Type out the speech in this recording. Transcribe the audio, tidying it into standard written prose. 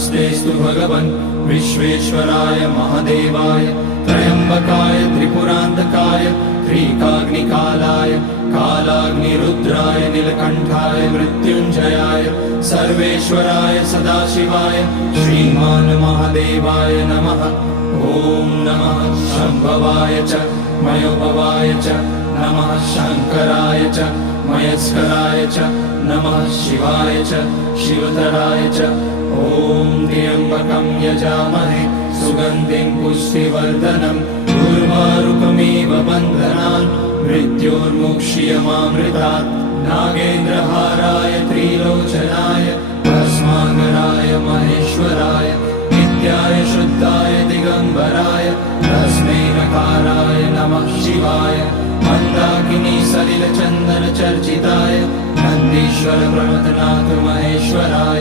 नमस्तेस्तु भगवन् विश्वेश्वराय महादेवाय त्र्यम्बकाय त्रिपुरान्तकाय त्रिकाग्निकालाय कालाग्निरुद्राय नीलकण्ठाय मृत्युञ्जयाय सर्वेश्वराय सदाशिवाय श्रीमान् महादेवाय नमः। ॐ नमः शम्भवाय च मयोभवाय च नमः शङ्कराय च मयस्कराय च नमः शिवाय च शिवतराय च। ॐ त्र्यम्बकं यजामहे सुगन्धिं पुष्टिवर्धनम् उर्वारुकमिव बन्धनान् मृत्योर्मुक्ष्यमामृतात्। नागेन्द्रहाराय त्रिलोचनाय भस्माङ्गराय महेश्वराय नित्याय शुद्धाय दिगम्बराय तस्मै नकाराय नमः शिवाय। मन्दाकिनी सलिलचन्दन चर्चिताय नन्दीश्वर प्रमथनाथ महेश्वराय